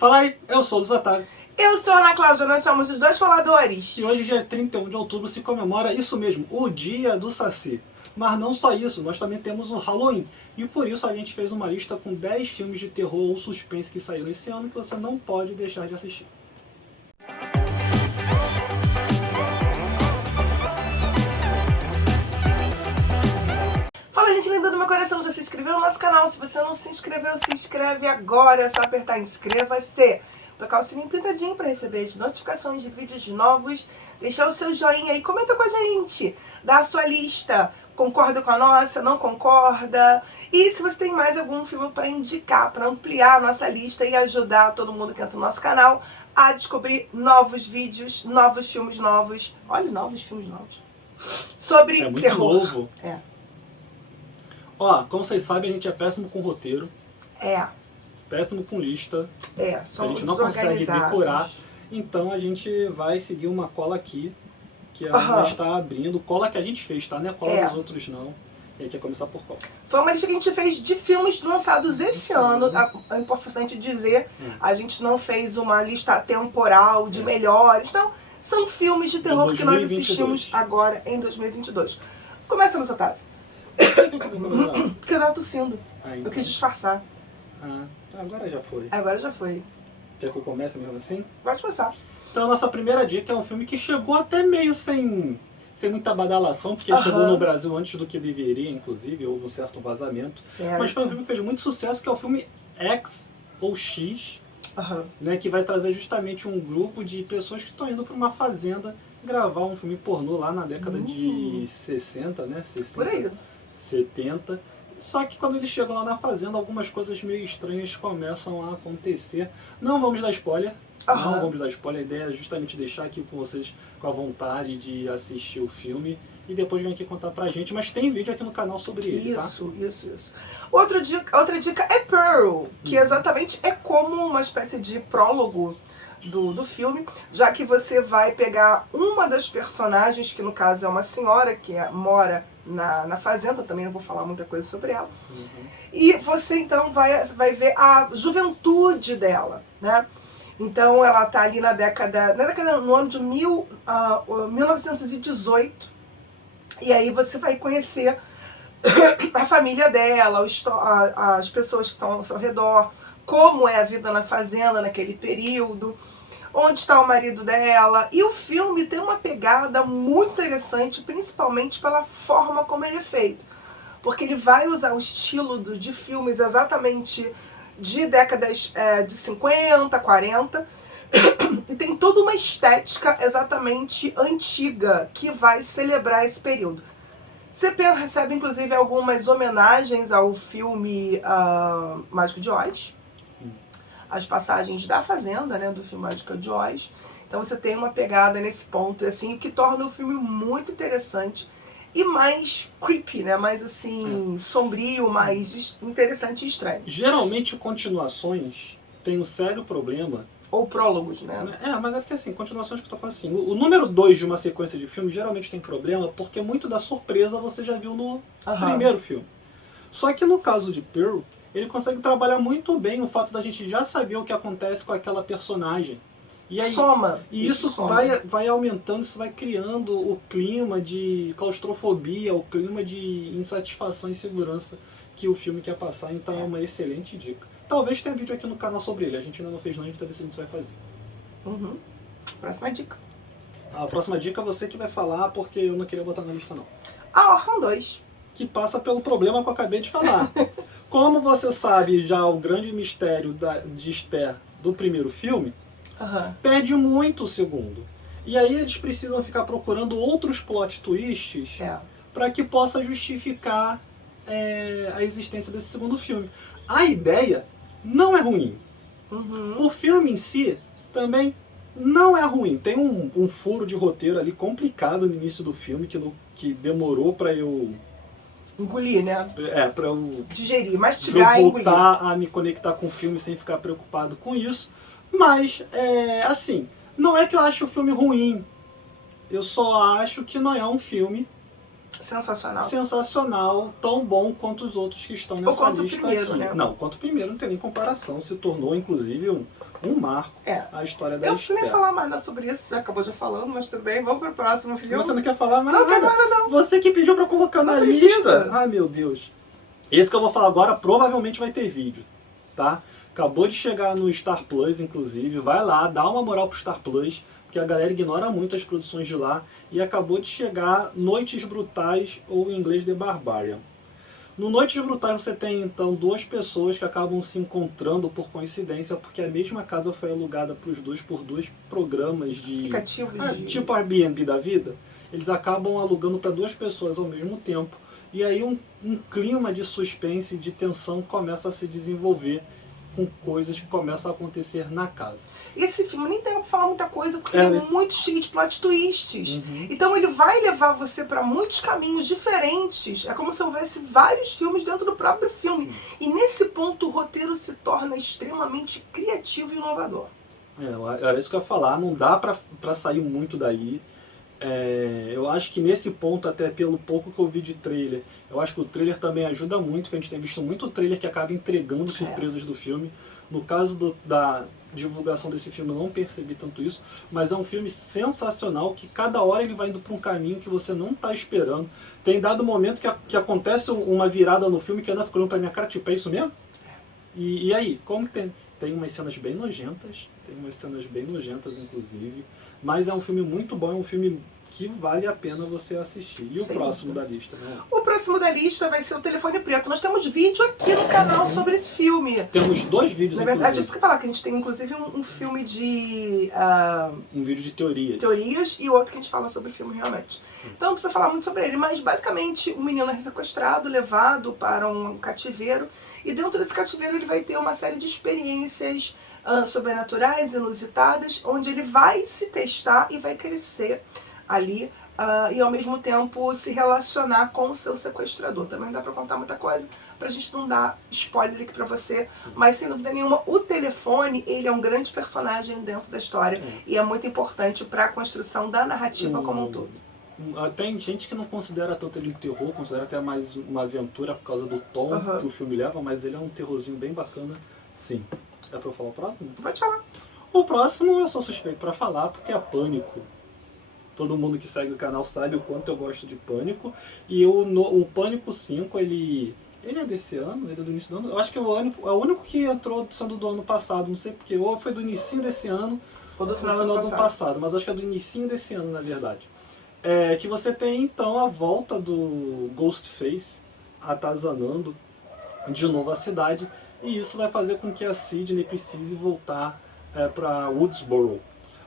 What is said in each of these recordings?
Fala aí, eu sou o Luiz Otávio. Eu sou a Ana Cláudia, nós somos os dois faladores. E hoje, dia 31 de outubro, se comemora isso mesmo, o Dia do Saci. Mas não só isso, nós também temos o Halloween. E por isso a gente fez uma lista com 10 filmes de terror ou suspense que saíram esse ano que você não pode deixar de assistir. Fala, gente linda do meu coração, já se inscreveu no nosso canal? Se você não se inscreveu, se inscreve agora, é só apertar inscreva-se. Tocar o sininho pintadinho para receber as notificações de vídeos novos, deixar o seu joinha aí, comenta com a gente, dá a sua lista, concorda com a nossa, não concorda? E se você tem mais algum filme para indicar, para ampliar a nossa lista e ajudar todo mundo que entra no nosso canal a descobrir novos vídeos, novos filmes novos, olha, novos filmes novos, sobre muito terror. Novo. É. Ó, como vocês sabem, a gente é péssimo com roteiro, péssimo com lista, a somos gente não consegue decorar, então a gente vai seguir uma cola aqui, que a Ana está abrindo, cola que a gente fez, tá? Não é cola dos outros não, e a gente vai começar por qual? Foi uma lista que a gente fez de filmes lançados esse ano, é importante dizer, a gente não fez uma lista temporal de melhores, não, são filmes de terror que nós assistimos agora em 2022. Começa, Luiz Otávio. Porque eu tava tossindo. Então. Eu quis disfarçar. Agora já foi. Agora já foi. Quer que eu comece mesmo assim? Pode começar. Então a nossa primeira dica é um filme que chegou até meio sem muita badalação, porque ele chegou no Brasil antes do que deveria, inclusive, houve um certo vazamento. Certo. Mas foi um filme que fez muito sucesso, que é o filme X ou X, né, que vai trazer justamente um grupo de pessoas que estão indo para uma fazenda gravar um filme pornô lá na década de 60, né? 60. Por aí. 70. Só que quando eles chegam lá na fazenda, algumas coisas meio estranhas começam a acontecer. Não vamos dar spoiler. Não vamos dar spoiler. A ideia é justamente deixar aqui com vocês com a vontade de assistir o filme. E depois vem aqui contar pra gente. Mas tem vídeo aqui no canal sobre ele, tá? Isso. Outra dica é Pearl, que exatamente é como uma espécie de prólogo do filme, já que você vai pegar uma das personagens, que no caso é uma senhora que mora na fazenda, também não vou falar muita coisa sobre ela, e você então vai ver a juventude dela, né? Então ela tá ali no ano de 1918, e aí você vai conhecer a família dela, as pessoas que estão ao seu redor, como é a vida na fazenda naquele período, onde está o marido dela. E o filme tem uma pegada muito interessante, principalmente pela forma como ele é feito. Porque ele vai usar o estilo de filmes exatamente de décadas de 50, 40, e tem toda uma estética exatamente antiga que vai celebrar esse período. Você recebe inclusive algumas homenagens ao filme Mágico de Oz, as passagens da Fazenda, né, do filme Mágico de Oz. Então você tem uma pegada nesse ponto, assim, o que torna o filme muito interessante e mais creepy, né, mais assim, sombrio, mais interessante e estranho. Geralmente continuações têm um sério problema. Ou prólogos, né? Mas é porque assim, continuações que eu tô falando assim, o número 2 de uma sequência de filme geralmente tem problema porque muito da surpresa você já viu no primeiro filme. Só que no caso de Pearl, ele consegue trabalhar muito bem o fato da gente já saber o que acontece com aquela personagem. E aí, isso vai aumentando, isso vai criando o clima de claustrofobia, o clima de insatisfação e insegurança que o filme quer passar. Então é uma excelente dica. Talvez tenha vídeo aqui no canal sobre ele, a gente ainda não fez não, a gente está decidindo se vai fazer. Próxima dica. A próxima dica é você que vai falar, porque eu não queria botar na lista não. A Órfã 2. Que passa pelo problema que eu acabei de falar. Como você sabe já o grande mistério de Esther do primeiro filme, perde muito o segundo. E aí eles precisam ficar procurando outros plot twists para que possa justificar a existência desse segundo filme. A ideia não é ruim. O filme em si também não é ruim. Tem um furo de roteiro ali complicado no início do filme que demorou para eu engolir, né? Pra eu digerir, mastigar e engolir. Voltar a me conectar com o filme sem ficar preocupado com isso. Mas, assim, não é que eu acho o filme ruim. Eu só acho que não é um filme Sensacional. Sensacional, tão bom quanto os outros que estão nessa Ou quanto lista o primeiro, aqui. né? Não, quanto o primeiro não tem nem comparação. Se tornou, inclusive, um marco a história da Eu não preciso nem Esther. falar mais nada sobre isso, você acabou já falando, mas tudo bem, vamos pro próximo filme. Você não quer falar mais não, nada? Não, quero nada não. Você que pediu pra colocar não na precisa. lista. Ai, meu Deus. Esse que eu vou falar agora provavelmente vai ter vídeo, tá? Acabou de chegar no Star Plus, inclusive. Vai lá, dá uma moral pro Star Plus, porque a galera ignora muito as produções de lá. E acabou de chegar Noites Brutais, ou em inglês The Barbarian. No Noites Brutais você tem, então, duas pessoas que acabam se encontrando por coincidência, porque a mesma casa foi alugada para os dois por dois programas de... aplicativos tipo Airbnb da vida. Eles acabam alugando para duas pessoas ao mesmo tempo. E aí um clima de suspense e de tensão começa a se desenvolver com coisas que começam a acontecer na casa. E esse filme nem tem pra falar muita coisa, porque ele é muito cheio de plot twists. Então ele vai levar você para muitos caminhos diferentes. É como se houvesse vários filmes dentro do próprio filme. Sim. E nesse ponto o roteiro se torna extremamente criativo e inovador. Era isso que eu ia falar, não dá pra sair muito daí. Eu acho que nesse ponto, até pelo pouco que eu vi de trailer, eu acho que o trailer também ajuda muito, porque a gente tem visto muito trailer que acaba entregando surpresas do filme. No caso da divulgação desse filme eu não percebi tanto isso, mas é um filme sensacional, que cada hora ele vai indo para um caminho que você não está esperando. Tem dado momento que acontece uma virada no filme que ainda fica olhando pra minha cara, tipo, é isso mesmo? E aí, como que tem? Tem umas cenas bem nojentas, inclusive, mas é um filme muito bom, é um filme que vale a pena você assistir. E o próximo da lista, né? O próximo da lista vai ser o Telefone Preto. Nós temos vídeo aqui no canal sobre esse filme. Temos dois vídeos, na verdade, isso que eu ia falar, que a gente tem inclusive um filme de... um vídeo de teorias. Teorias e outro que a gente fala sobre o filme realmente. Então não precisa falar muito sobre ele, mas basicamente um menino é sequestrado, levado para um cativeiro, e dentro desse cativeiro ele vai ter uma série de experiências sobrenaturais, inusitadas, onde ele vai se testar e vai crescer ali e ao mesmo tempo se relacionar com o seu sequestrador. Também não dá pra contar muita coisa, pra gente não dar spoiler aqui pra você, mas sem dúvida nenhuma o telefone, ele é um grande personagem dentro da história e é muito importante pra construção da narrativa como um todo. Tem gente que não considera tanto ele um terror, considera até mais uma aventura por causa do tom que o filme leva, mas ele é um terrorzinho bem bacana, sim. É pra eu falar o próximo? Pode falar. O próximo eu sou suspeito pra falar, porque é Pânico. Todo mundo que segue o canal sabe o quanto eu gosto de Pânico. E o Pânico 5, ele é desse ano? Ele é do início do ano? Eu acho que é o único que entrou sendo do ano passado, não sei porque. Ou foi do início desse ano, ou do final do passado. Mas acho que é do início desse ano, na verdade. Que você tem, então, a volta do Ghostface atazanando de novo a cidade. E isso vai fazer com que a Sidney precise voltar para Woodsboro.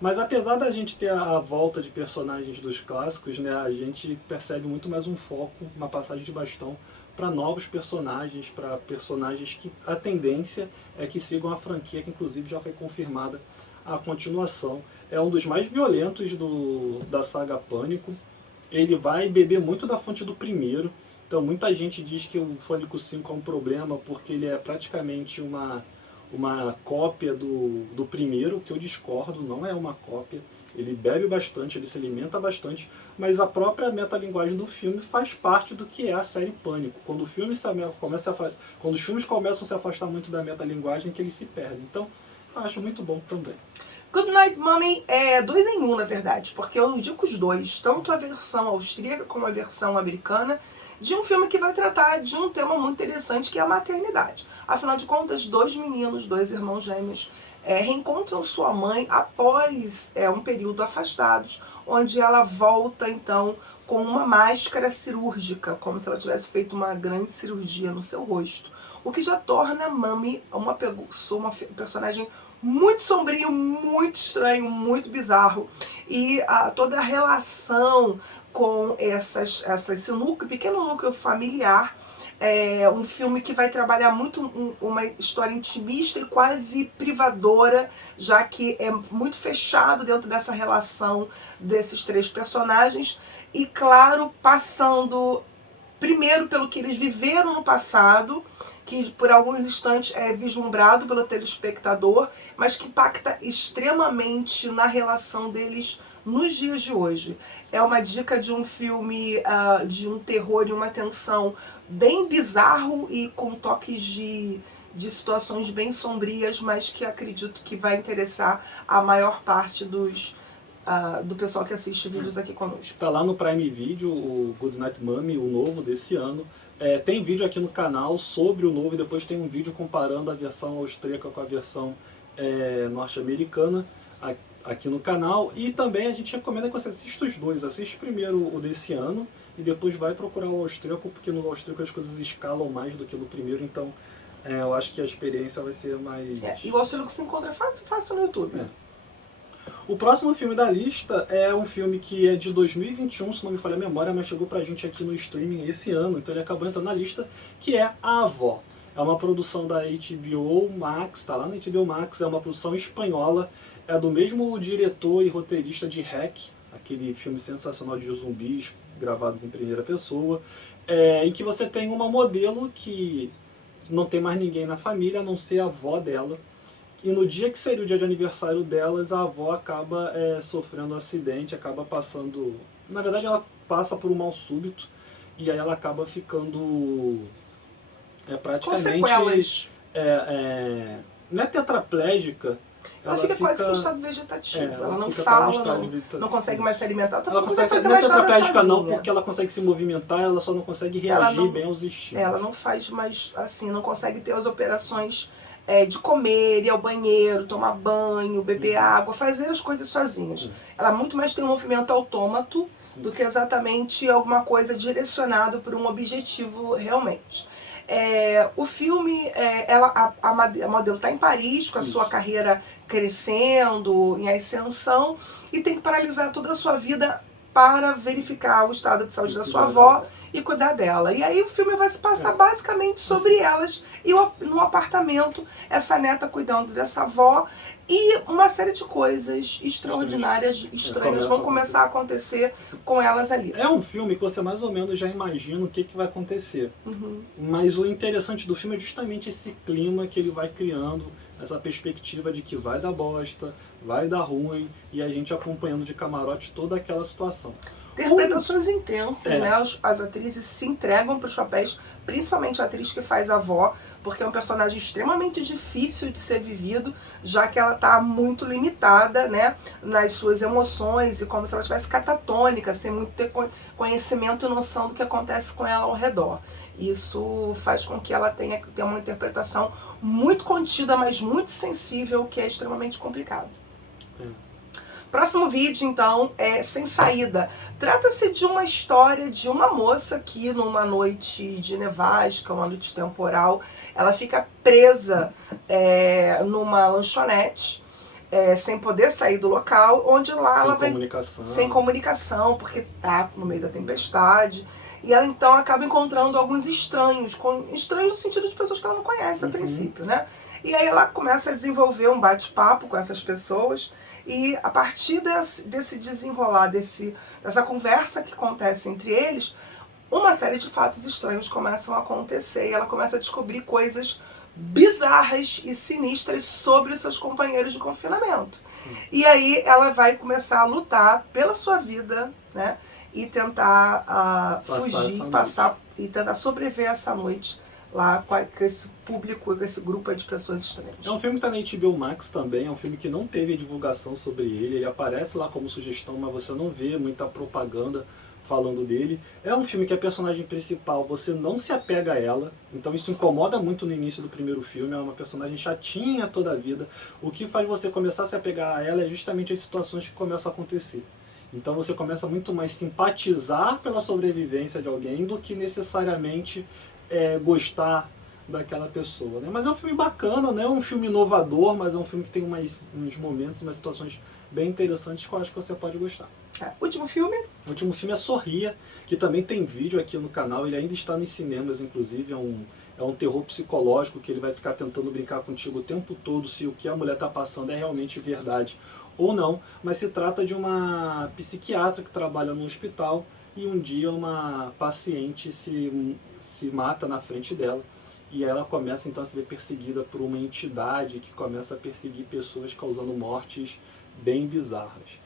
Mas apesar da gente ter a volta de personagens dos clássicos, né, a gente percebe muito mais um foco, uma passagem de bastão para novos personagens, para personagens que a tendência é que sigam a franquia, que inclusive já foi confirmada a continuação. É um dos mais violentos da saga Pânico. Ele vai beber muito da fonte do primeiro. Então muita gente diz que o Pânico 5 é um problema porque ele é praticamente uma cópia do primeiro, que eu discordo, não é uma cópia. Ele bebe bastante, ele se alimenta bastante, mas a própria metalinguagem do filme faz parte do que é a série Pânico. Quando os filmes começam a se afastar muito da metalinguagem, que eles se perdem. Então, eu acho muito bom também. Goodnight Mommy é 2 em 1, na verdade, porque eu indico os dois, tanto a versão austríaca como a versão americana, de um filme que vai tratar de um tema muito interessante, que é a maternidade. Afinal de contas, 2 meninos, 2 irmãos gêmeos, reencontram sua mãe após um período afastados, onde ela volta, então, com uma máscara cirúrgica, como se ela tivesse feito uma grande cirurgia no seu rosto. O que já torna a Mami uma personagem muito sombrio, muito estranho, muito bizarro. E toda a relação com esse pequeno núcleo familiar, um filme que vai trabalhar muito uma história intimista e quase privadora, já que é muito fechado dentro dessa relação desses 3 personagens. E claro, passando primeiro pelo que eles viveram no passado, que por alguns instantes é vislumbrado pelo telespectador, mas que impacta extremamente na relação deles nos dias de hoje. É uma dica de um filme de um terror e uma tensão bem bizarro e com toques de situações bem sombrias, mas que acredito que vai interessar a maior parte do pessoal que assiste vídeos aqui conosco. Tá lá no Prime Video, o Goodnight Mommy, o novo desse ano. Tem vídeo aqui no canal sobre o novo e depois tem um vídeo comparando a versão austríaca com a versão norte-americana aqui no canal. E também a gente recomenda que você assista os dois. Assiste primeiro o desse ano e depois vai procurar o austríaco, porque no austríaco as coisas escalam mais do que no primeiro, então eu acho que a experiência vai ser mais... E o austríaco se encontra fácil no YouTube. O próximo filme da lista é um filme que é de 2021, se não me falha a memória, mas chegou pra gente aqui no streaming esse ano, então ele acabou entrando na lista, que é A Avó. É uma produção da HBO Max, tá lá na HBO Max, é uma produção espanhola, é do mesmo diretor e roteirista de Hack, aquele filme sensacional de zumbis gravados em primeira pessoa, em que você tem uma modelo que não tem mais ninguém na família, a não ser a avó dela. E no dia que seria o dia de aniversário delas, a avó acaba sofrendo um acidente, acaba passando... Na verdade, ela passa por um mal súbito e aí ela acaba ficando praticamente... Sequelas. Não é tetraplégica. Ela fica quase que em estado vegetativo. Ela não fala, não consegue mais se alimentar. Ela consegue fazer mais nada sozinha. Não, porque ela consegue se movimentar, ela só não consegue reagir bem aos estímulos. Ela não faz mais, assim, não consegue ter as operações de comer, ir ao banheiro, tomar banho, beber água, fazer as coisas sozinhas. Ela muito mais tem um movimento autômato do que exatamente alguma coisa direcionada por um objetivo realmente. O filme, a modelo está em Paris, com a sua carreira crescendo, em ascensão, e tem que paralisar toda a sua vida para verificar o estado de saúde da sua avó e cuidar dela. E aí o filme vai se passar basicamente sobre elas e no apartamento, essa neta cuidando dessa avó, e uma série de coisas extraordinárias, estranhas vão começar a acontecer com elas ali. É um filme que você mais ou menos já imagina o que vai acontecer. Mas o interessante do filme é justamente esse clima que ele vai criando, essa perspectiva de que vai dar bosta, vai dar ruim, e a gente acompanhando de camarote toda aquela situação. Interpretações intensas, né? As atrizes se entregam para os papéis, principalmente a atriz que faz a avó, porque é um personagem extremamente difícil de ser vivido, já que ela está muito limitada, né, nas suas emoções e como se ela estivesse catatônica, sem muito ter conhecimento e noção do que acontece com ela ao redor. Isso faz com que ela tenha uma interpretação muito contida, mas muito sensível, que é extremamente complicado. Próximo vídeo, então, é Sem Saída. Trata-se de uma história de uma moça que, numa noite de nevasca, uma noite temporal, ela fica presa numa lanchonete, sem poder sair do local, onde lá ela vai... Sem comunicação, porque tá no meio da tempestade. E ela, então, acaba encontrando alguns estranhos, estranhos no sentido de pessoas que ela não conhece a princípio, né? E aí ela começa a desenvolver um bate-papo com essas pessoas, e a partir desse desenrolar, dessa conversa que acontece entre eles, uma série de fatos estranhos começam a acontecer, e ela começa a descobrir coisas bizarras e sinistras sobre os seus companheiros de confinamento. E aí ela vai começar a lutar pela sua vida, né? E tentar fugir, e tentar sobreviver essa noite lá com esse público, com esse grupo de pessoas estranhas. É um filme que está na HBO Max também, é um filme que não teve divulgação sobre ele aparece lá como sugestão, mas você não vê muita propaganda falando dele. É um filme que a personagem principal, você não se apega a ela, então isso incomoda muito no início do primeiro filme, é uma personagem chatinha toda a vida. O que faz você começar a se apegar a ela é justamente as situações que começam a acontecer. Então você começa muito mais a simpatizar pela sobrevivência de alguém do que necessariamente gostar daquela pessoa, né? Mas é um filme bacana, não é um filme inovador, mas é um filme que tem uns momentos, umas situações bem interessantes que eu acho que você pode gostar. Último filme? O último filme é Sorria, que também tem vídeo aqui no canal, ele ainda está nos cinemas, inclusive, é um terror psicológico que ele vai ficar tentando brincar contigo o tempo todo se o que a mulher está passando é realmente verdade ou não, mas se trata de uma psiquiatra que trabalha no hospital e um dia uma paciente se mata na frente dela e ela começa então a ser perseguida por uma entidade que começa a perseguir pessoas causando mortes bem bizarras.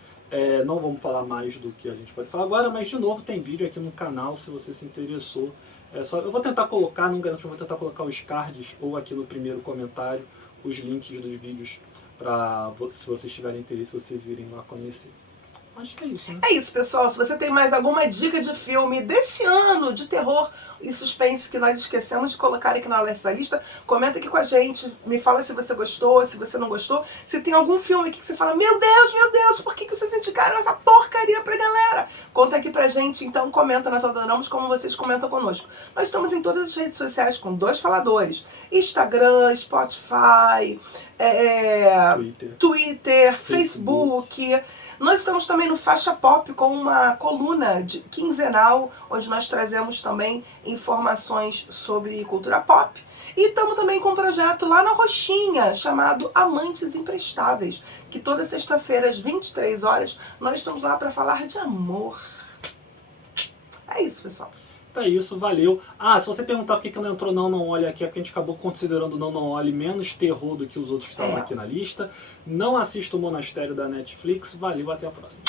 Não vamos falar mais do que a gente pode falar agora, mas de novo tem vídeo aqui no canal se você se interessou. Eu vou tentar colocar, não garanto, eu vou tentar colocar os cards ou aqui no primeiro comentário os links dos vídeos para, se vocês tiverem interesse, vocês irem lá conhecer. Acho que é isso, né? É isso, pessoal. Se você tem mais alguma dica de filme desse ano, de terror e suspense que nós esquecemos de colocar aqui na nossa lista, comenta aqui com a gente. Me fala se você gostou, se você não gostou. Se tem algum filme aqui que você fala, meu Deus, por que vocês indicaram essa porcaria pra galera? Conta aqui pra gente, então comenta. Nós adoramos como vocês comentam conosco. Nós estamos em todas as redes sociais com 2 faladores. Instagram, Spotify, Twitter, Facebook. Nós estamos também no Faixa Pop com uma coluna quinzenal, onde nós trazemos também informações sobre cultura pop. E estamos também com um projeto lá na Roxinha, chamado Amantes Imprestáveis, que toda sexta-feira, às 23 horas, nós estamos lá para falar de amor. É isso, pessoal. É isso, valeu. Se você perguntar por que não entrou Não Olhe aqui, é porque a gente acabou considerando Não Olhe menos terror do que os outros que estavam aqui na lista. Não assista o Monastério da Netflix. Valeu, até a próxima.